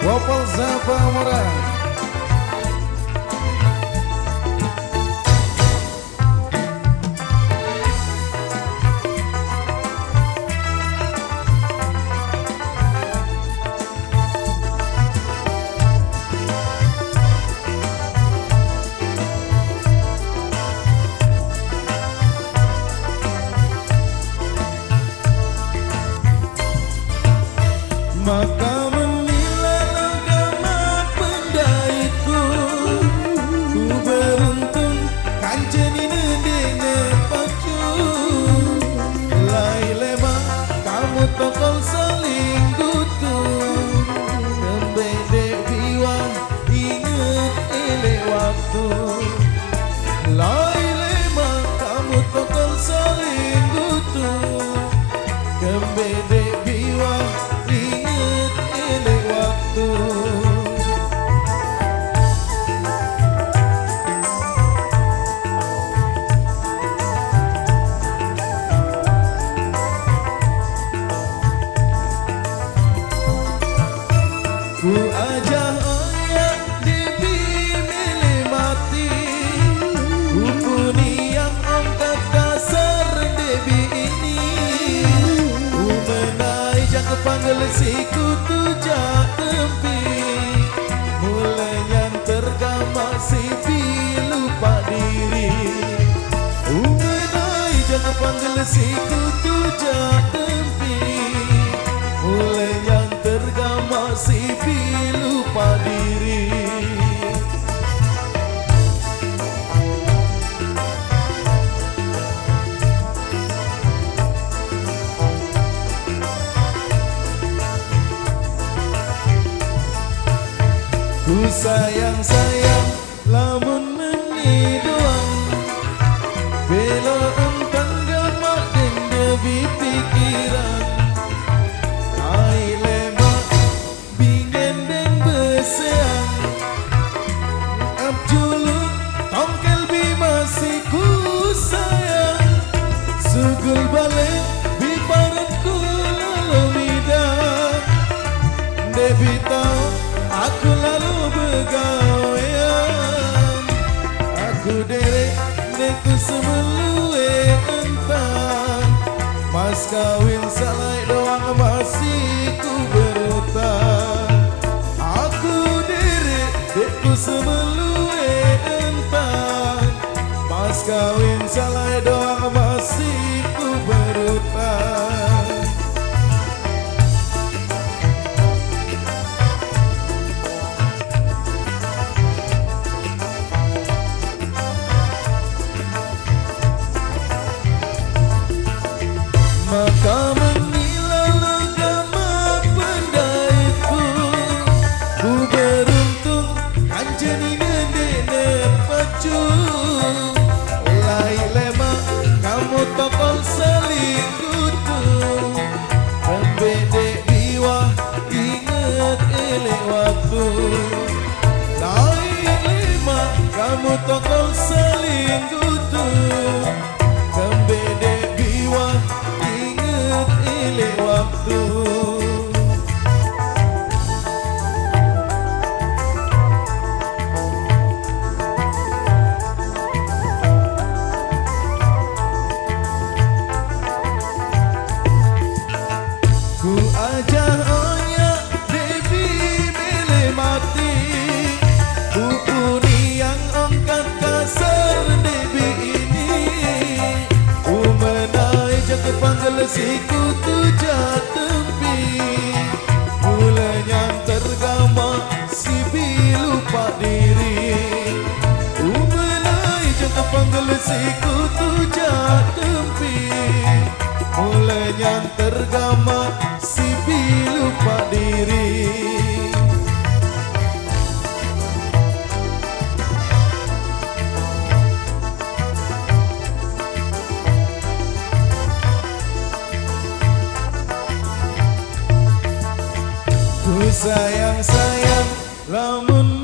Wapal Zapa Murah. Maka menilai agama pendaiku, ku beruntung kancen ini dene pacu. Lai lema kamu tokol saling gutur, kembede biwang inget ele waktu. Lai lema kamu tokol saling gutur, kembede biwang ku ajak ayat debi mele mati, ku puni yang angkat dasar debi ini. Ku menai jangka panggil siku tujak tempi, mulanya tergama sipi lupa diri. Ku menai jangka panggil siku tujak tempi, mulanya tergama sipi lupa diri. Ku sayang-sayang lamun meni doang, bela entang gamak dan debi pikiran. Ai lemak bingen dan beseang, abjuluk tongkel bi masih ku sayang. Sugul balik bi paratku lalu midah, debi tahu aku lalu begawean. Aku derek deku semelue entah, mas kawin salai doang masih ku berutang. Aku derek deku semelue entah, mas kawin salai doang masih ku berutang. Maka menilai agama pendaiku, ku beruntung kancen ini dene pacu. Lai lema kamu tokol saling gutur, kembede biwah inget ele waktu. Lai lema kamu tokol saling gutur, kembede biwah ele waktu. Ku ajak ayat debi mele mati, ku puni yang angkat kasar debi ini. Ku menai jatuh panggil siku tujak tempi, mulanya tergama sipi lupa diri. Ku menai jatuh panggil siku tujak tempi, mulanya tergama sipi lupa diri. Ku sayang-sayang lamun